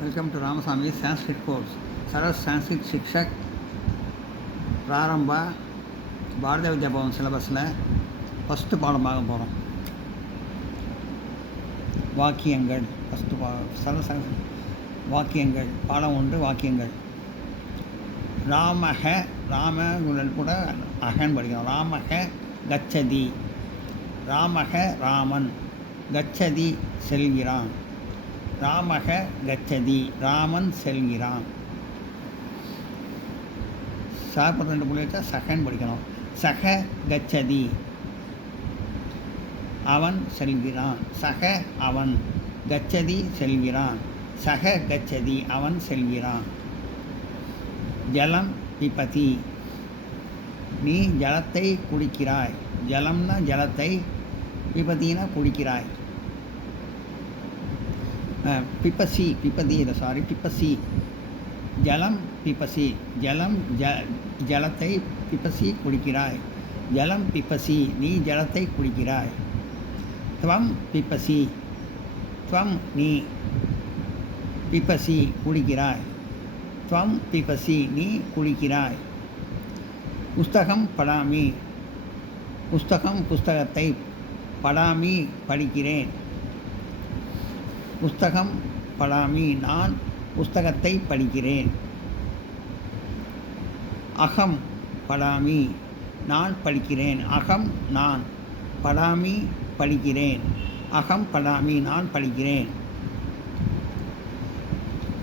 Welcome to Ramasamy Sanskrit course. Saras Sanskrit Shikshak Prarambha Bharatiya Vidya Bhavan சிலபஸில் first பாடம் பார்க்க போகிறோம். வாக்கியங்கள் ஃபஸ்ட்டு சரஸ் சான்ஸ்கிரிட் வாக்கியங்கள் பாடம் 1 வாக்கியங்கள். ராமக ராமகுழல் கூட அகன் படிக்கணும். ராமக கச்சதி, ராமக ராமன், கச்சதி செல்கிறான். ராமக கச்சதி ராமன் செல்கிறான். சாப்பிட்ற 2 புள்ளி வச்சா சகன் படிக்கணும். சக கச்சதி அவன் செல்கிறான். சக அவன், கச்சதி செல்கிறான். சக கச்சதி அவன் செல்கிறான். ஜலம் பிபதி நீ ஜலத்தை குடிக்கிறாய். ஜலம்னா ஜலத்தை, பிபதினா குடிக்கிறாய். பிபசி பிபதி இல்லை சாரி பிபசி ஜலம் பிபசி ஜலம் ஜலத்தை பிபசி குடிக்கிறாய். ஜலம் பிபசி நீ ஜலத்தை குடிக்கிறாய். துவம் பிபசி துவம் நீ பிபசி குடிக்கிறாய். துவம் பிபசி நீ குடிக்கிறாய். புஸ்தகம் படாமி புஸ்தகம் புஸ்தகத்தை, படாமி படிக்கிறேன். புஸ்தகம் படாமி நான் புஸ்தகத்தை படிக்கிறேன். அகம் படாமி நான் படிக்கிறேன். அகம் நான், படாமி படிக்கிறேன். அகம் படாமி நான் படிக்கிறேன்.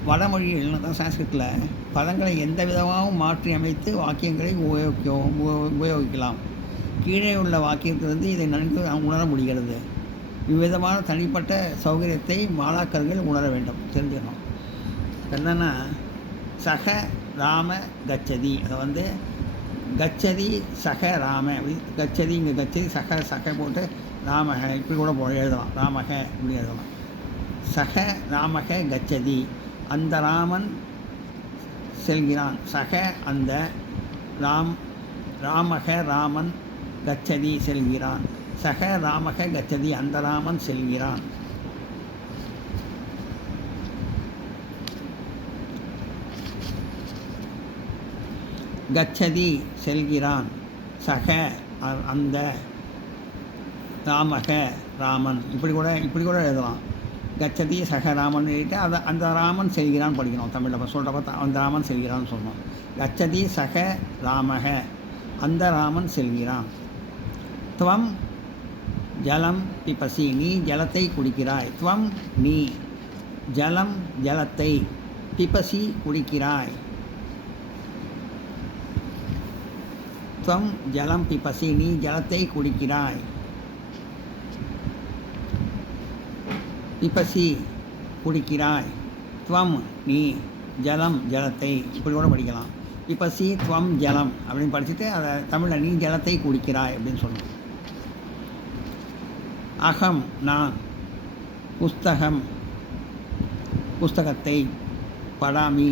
வடமொழி தான் சான்ஸ்கிரிட்டில் பதங்களை எந்த விதமாகவும் மாற்றி அமைத்து வாக்கியங்களை உபயோகிக்கலாம். கீழே உள்ள வாக்கியத்திலிருந்து இதை நன்கு உணர முடிகிறது. இவ்விதமான தனிப்பட்ட சௌகரியத்தை மாணாக்கர்கள் உணர வேண்டும், தெரிஞ்சுக்கணும். என்னென்னா சக ராம கச்சதி, அதை கச்சதி சக ராம, கச்சதி இங்கே கச்சதி சக போட்டு ராமக இப்படி கூட எழுதலாம். ராமக இப்படி எழுதலாம். சக ராமக கச்சதி அந்த ராமன் செல்கிறான். சக அந்த ராமக ராமன் கச்சதி செல்கிறான். சக ராமக கச்சதி அந்த ராமன் செல்கிறான். கச்சதி செல்கிறான். சக அந்த ராமக ராமன் இப்படி கூட எழுதலாம். கச்சதி சக ராமன் எழுதிட்டு அதை அந்த ராமன் செல்கிறான் படிக்கணும். தமிழில் சொல்கிறப்ப அந்த ராமன் செல்கிறான்னு சொல்லணும். கச்சதி சக ராமக அந்த ராமன் செல்கிறான். துவம் ஜலம் பிபசி நீ ஜலத்தை குடிக்கிறாய். துவம் நீ ஜலம் ஜலத்தை, பிபசி குடிக்கிறாய். துவம் ஜலம் பிபசி நீ ஜலத்தை குடிக்கிறாய். பிபசி குடிக்கிறாய். துவம் நீ ஜலம் ஜலத்தை இப்படி கூட படிக்கலாம். பிபசி துவம் ஜலம் அப்படின்னு படிச்சுட்டு அதை தமிழில் நீ ஜலத்தை குடிக்கிறாய் அப்படின்னு சொல்லணும். அகம் நான், புஸ்தகம் புஸ்தகத்தை, படாமி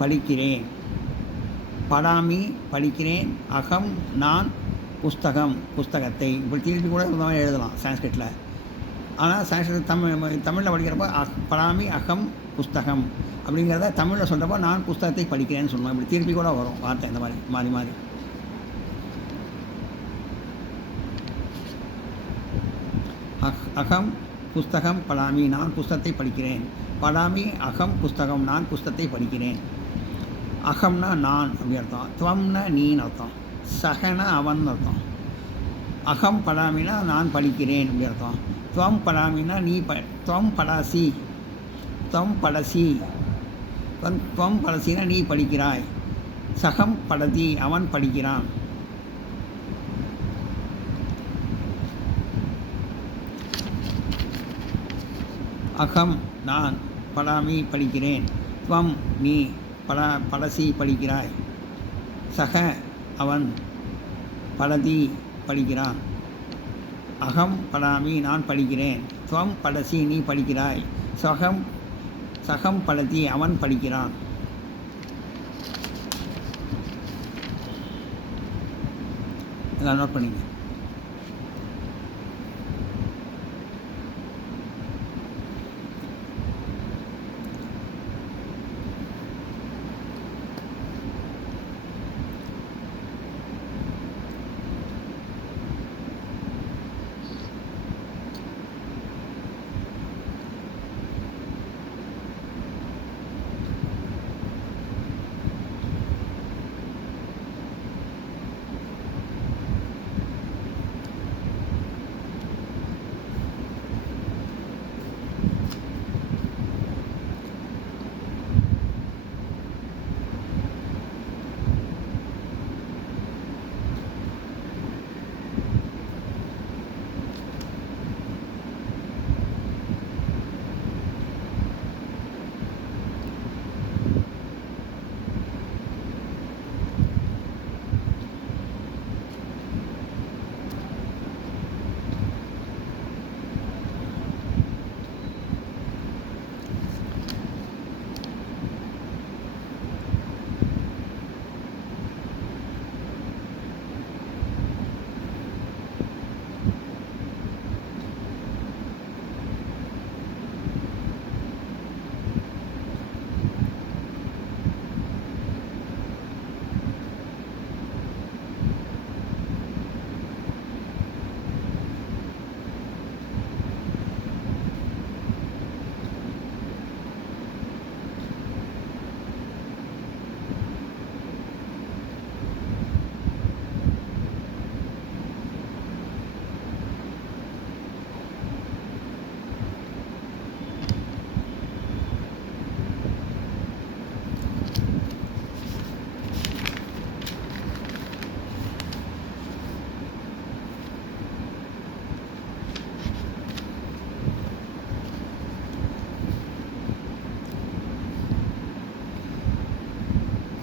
படிக்கிறேன். படாமி படிக்கிறேன். அகம் நான் புஸ்தகம் புஸ்தகத்தை இப்படி திருப்பி கூட எழுதலாம் சான்ஸ்கிரிட்டில். ஆனால் சான்ஸ்கிரிட் தமிழில் படிக்கிறப்போ படாமி அகம் புஸ்தகம் அப்படிங்கிறத தமிழில் சொல்கிறப்போ நான் புஸ்தகத்தை படிக்கிறேன்னு சொல்லணும். இப்படி திருப்பி கூட வரும் வார்த்தை இந்த மாதிரி மாறி. அகம் புஸ்தகம் படாமி நான் புஸ்தகத்தை படிக்கிறேன். படாமி அகம் புஸ்தகம் நான் புஸ்தகத்தை படிக்கிறேன். அகம்னா நான் அப்படி அர்த்தம். துவம்னா நீன்னு அர்த்தம். சகனா அவன் அர்த்தம். அகம் படாமினா நான் படிக்கிறேன் அப்படி அர்த்தம். துவம் படாமினா நீ துவம் படாசி, துவம் படசி, துவம் படசினா நீ படிக்கிறாய். சகம் படதி அவன் படிக்கிறான். அகம் நான், படாமி படிக்கிறேன். துவம் நீ படசி படிக்கிறாய். சக அவன், படதி படிக்கிறான். அகம் படாமி நான் படிக்கிறேன். துவம் படசி நீ படிக்கிறாய். சகம் படதி அவன் படிக்கிறான். இதெல்லாம் நோட் பண்ணிங்க.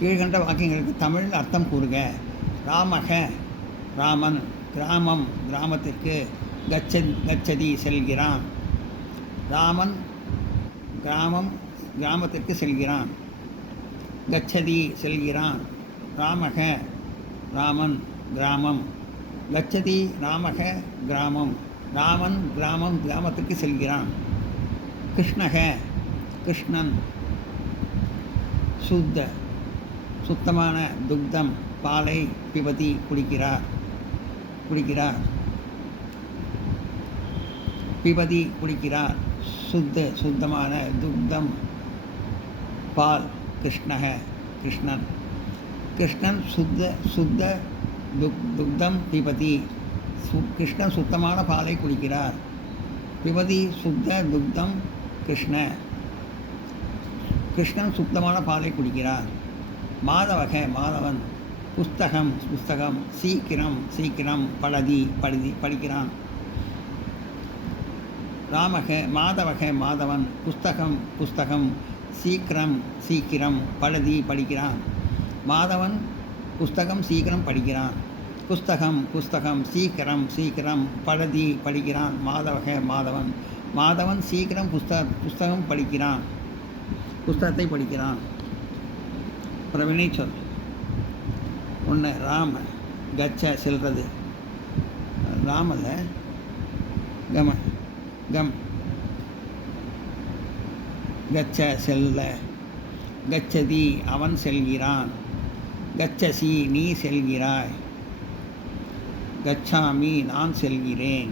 கீழ்கண்ட வாக்கியங்களுக்கு தமிழ் அர்த்தம் கூறுக. ராமக ராமன், கிராமம் கிராமத்திற்கு, கச்சதி செல்கிறான். ராமன் கிராமம் கிராமத்திற்கு செல்கிறான். கச்சதி செல்கிறான். ராமக ராமன் கிராமம். கச்சதி ராமக கிராமம். ராமன் கிராமம் கிராமத்திற்கு செல்கிறான். கிருஷ்ணக கிருஷ்ணன். சுத்தமான துக்தம் பாலை பிபதி குடிக்கிறார். பிபதி குடிக்கிறார். சுத்தமான துக்தம் பால். கிருஷ்ணக கிருஷ்ணன். கிருஷ்ணன் சுத்த துக்தம் பிபதி. கிருஷ்ணன் சுத்தமான பாலை குடிக்கிறார். பிபதி சுத்த துக்தம் கிருஷ்ணன் சுத்தமான பாலை குடிக்கிறார். மாதவக மாதவன். புஸ்தகம் சீக்கிரம் படிக்கிறான். மாதவக மாதவன். புஸ்தகம் சீக்கிரம் படிக்கிறான். மாதவன் புஸ்தகம் சீக்கிரம் படிக்கிறான். புஸ்தகம் சீக்கிரம் படிக்கிறான். மாதவக மாதவன். மாதவன் சீக்கிரம் புஸ்தகம் படிக்கிறான். புஸ்தகத்தை படிக்கிறான். அப்புறம் வினைச்சொல். ஒன்று ராம கச்ச செல்வது. ராமல கம் கச்ச செல்ல. கச்சதி அவன் செல்கிறான். கச்சசி நீ செல்கிறாய். கச்சாமி நான் செல்கிறேன்.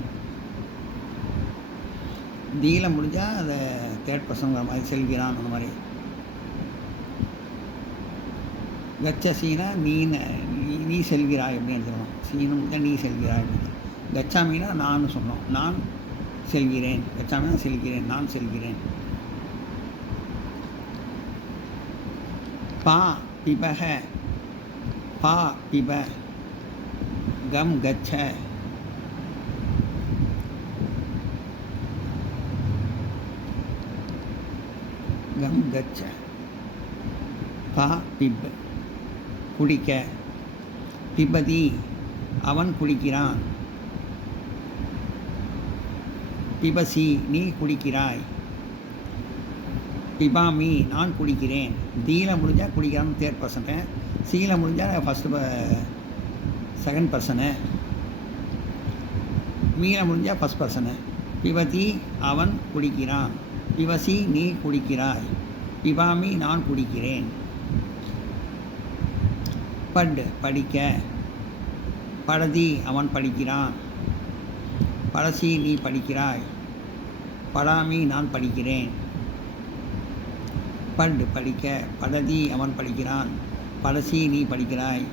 தீல முடிஞ்சால் அதை தேர்ட் பர்சன்ங்கிற மாதிரி செல்கிறான் அந்த மாதிரி. கச்சசீனா நீ செல்கிறாய் அப்படின்னு சொல்லணும். சீனு முடிஞ்சால் நீ செல்கிறாய் அப்படின்னு. கச்சாமினா நான் சொன்னோம். நான் செல்கிறேன். கச்சாமினா செல்கிறேன், நான் செல்கிறேன். பா பிப கம் கச்ச. கம் கச்ச. பா பிப் குடிக்க. பிபதி அவன் குடிக்கிறான். பிபசி நீ குடிக்கிறாய். பிபாமி நான் குடிக்கிறேன். தீல முடிஞ்சால் குடிக்கிறான்னு தேர்ட் பர்சனு. சீல முடிஞ்சால் செகண்ட் பர்சனு. மீல முடிஞ்சால் ஃபஸ்ட் பர்சனு. பிபதி அவன் குடிக்கிறான். பிபசி நீ குடிக்கிறாய். பிபாமி நான் குடிக்கிறேன். படிக்க. படதி அவன் படிக்கிறான். படசி நீ படிக்கிறாய். படாமி நான் படிக்கிறேன். படிக்க. படதி அவன் படிக்கிறான். படசி நீ படிக்கிறாய்.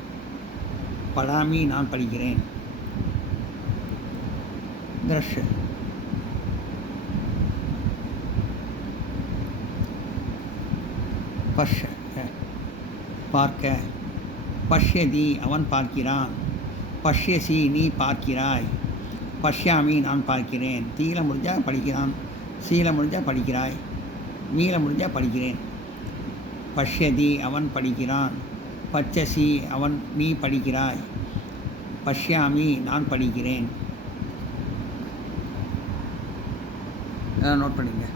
படாமி நான் படிக்கிறேன். திரஷ் பார்க்க. பஷ்யதி அவன் பார்க்கிறான். பஷ்யசி நீ பார்க்கிறாய். பஷ்யாமி நான் பார்க்கிறேன். தீல முடிஞ்சால் படிக்கிறான். சீல முடிஞ்சால் படிக்கிறாய். மீல முடிஞ்சால் படிக்கிறேன். பஷ்யதி அவன் படிக்கிறான். பச்சசி அவன் நீ படிக்கிறாய். பஷ்யாமி நான் படிக்கிறேன். நோட் பண்ணிங்க.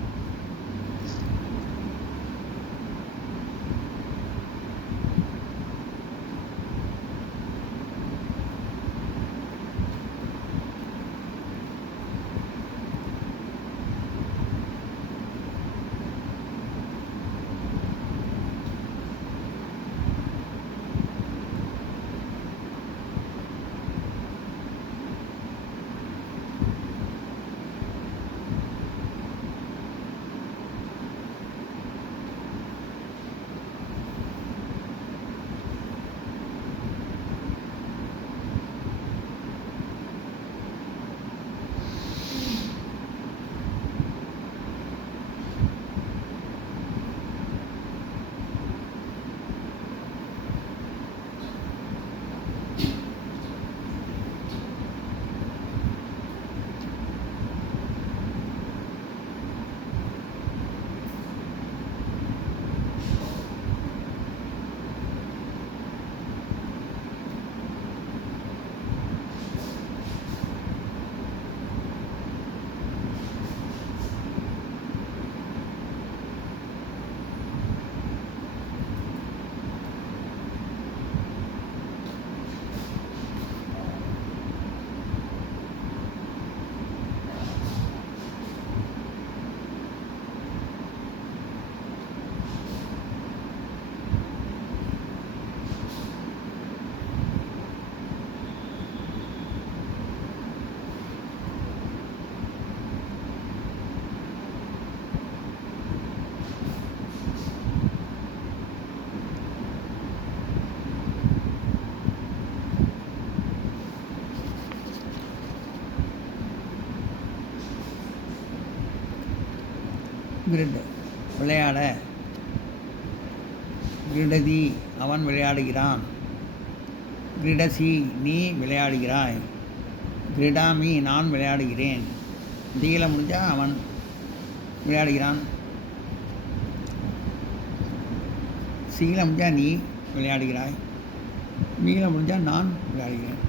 கிரிட் விளையாட. கிரிடதி அவன் விளையாடுகிறான். கிரிடசி நீ விளையாடுகிறாய். கிரிடாமி நான் விளையாடுகிறேன். தீல முடிஞ்சால் அவன் விளையாடுகிறான். சீல முடிஞ்சால் நீ விளையாடுகிறாய். மீல முடிஞ்சால் நான் விளையாடுகிறேன்.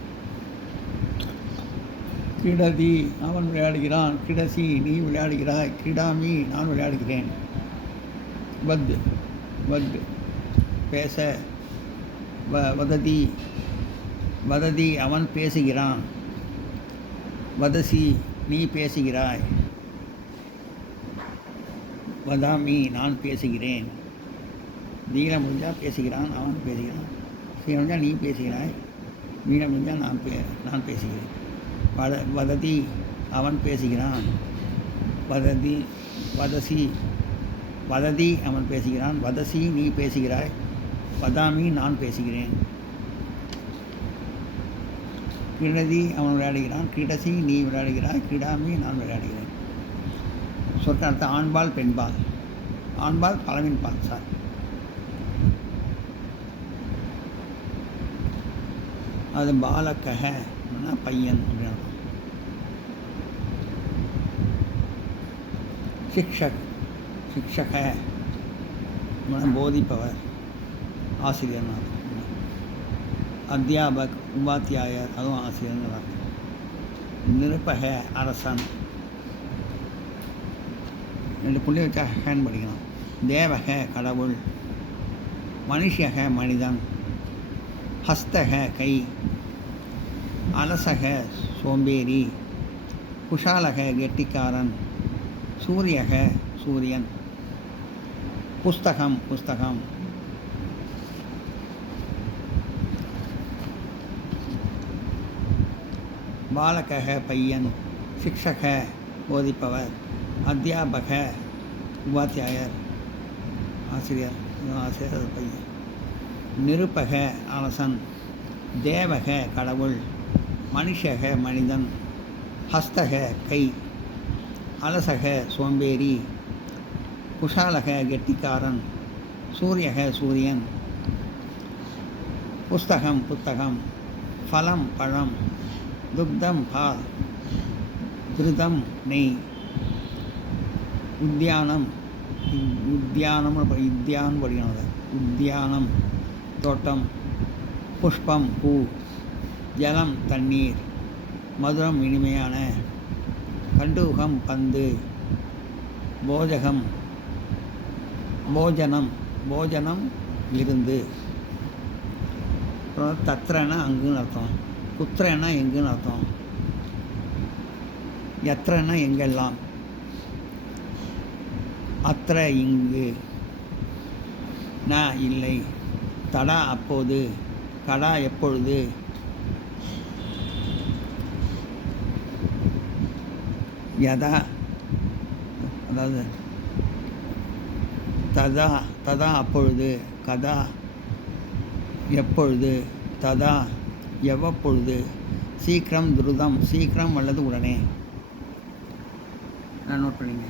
கிடதி அவன் விளையாடுகிறான். கிடசி நீ விளையாடுகிறாய். கிடாமி நான் விளையாடுகிறேன். வத் வத் பேச. வததி வததி அவன் பேசுகிறான். வதசி நீ பேசுகிறாய். வதாமி நான் பேசுகிறேன். தீல முடிஞ்சால் பேசுகிறான் அவன் பேசுகிறான். சீல முடிஞ்சால் நீ பேசுகிறாய். மீன முடிஞ்சால் நான் பேசுகிறேன். வததி அவன் பேசுகிறான். வததி வதசி வததி அவன் பேசுகிறான். வதசி நீ பேசுகிறாய். வதாமி நான் பேசுகிறேன். கிடதி அவன் விளையாடுகிறான். கிடசி நீ விளையாடுகிறாய். கிடாமி நான் விளையாடுகிறேன். சொற்க அர்த்தம் ஆண்பால் பெண்பால். ஆண்பால் பலவின் பால் சார். அது பாலக்கக பையன் அப்படின்னு. சிக்ஷக் சிக்ஷக போதிப்பவர் ஆசிரியர். அத்தியாபக் உபாத்தியாயர் அதுவும் ஆசிரியர்னு அர்த்தம். நிருப்பக அரசன். 2 புள்ளி வச்சா ஹேண்ட் படிக்கணும். தேவக கடவுள். மனுஷக மனிதன். ஹஸ்தக கை. அலசக சோம்பேறி. குஷாலக கெட்டிக்காரன். சூரியக சூரியன். புஸ்தகம் புஸ்தகம். பாலகக பையன். சிக்ஷக போதிப்பவர். அத்தியாபக உபாத்தியாயர் ஆசிரியர். ஆசிரியர் பையன். நிருப்பக அரசன். தேவக கடவுள். மனுஷக மனிதன். ஹஸ்தக கை. அலசக சோம்பேறி. குஷாலக கெட்டிக்காரன். சூரியக சூரியன். புஸ்தகம் புத்தகம். ஃபலம் பழம். துக்தம் பால். கிருதம் நெய். உத்தியானம் உத்தியானம் இத்தியானம் படிக்கணும். உத்தியானம் தோட்டம். புஷ்பம் பூ. ஜலம் தண்ணீர். மதுரம் இனிமையான. கண்டூகம் பந்து. போஜகம் போஜனம் போஜனம் விருந்து. அப்புறம் தத்ரனா அங்குன்னு அர்த்தம். குத்திரனா எங்குன்னு அர்த்தம். எத்திரனா எங்கெல்லாம். அத்திர இங்கு. நான் இல்லை. தடா அப்போது. கடா எப்பொழுது. யதா அதாவது ததா ததா அப்பொழுது. கதா எப்பொழுது. ததா எவ்வப்பொழுது. சீக்கிரம் துருதம் சீக்கிரம் அல்லது உடனே. நான் நோட் பண்ணிங்க.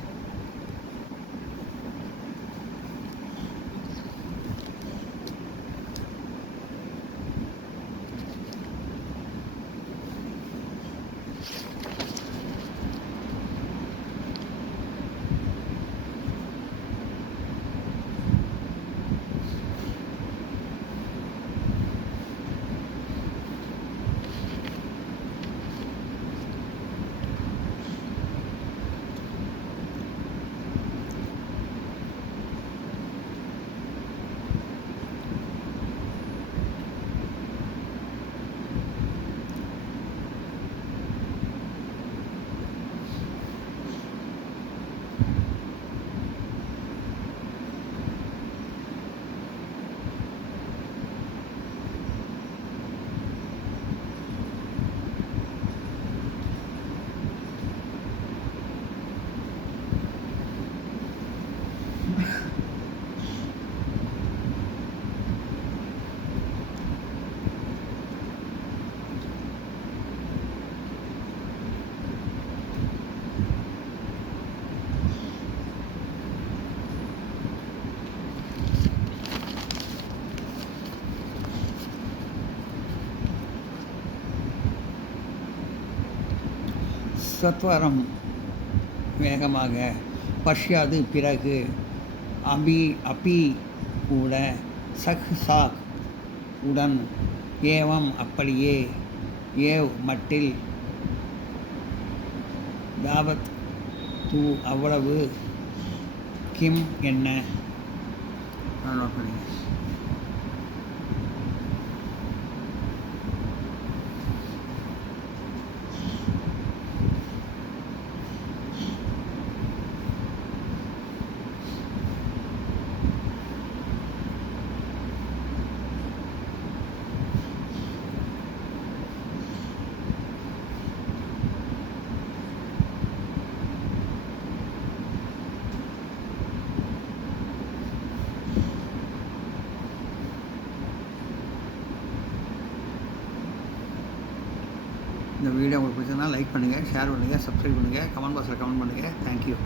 சத்வரம் வேகமாக, பஷ்யாது பிறகு, அப்பி கூட, சாக் உடன், ஏவம் அப்படியே, ஏவ் மட்டில், தாவத் தூ அவ்வளவு, கிம் என்ன. நோட் பண்ணுங்க. இந்த வீடியோ உங்களுக்கு பிடிச்சதுனா லைக் பண்ணுங்கள், ஷேர் பண்ணுங்கள், சப்ஸ்கிரைப் பண்ணுங்கள், கமெண்ட் பாக்ஸில் கமெண்ட் பண்ணுங்கள். தேங்க்யூ.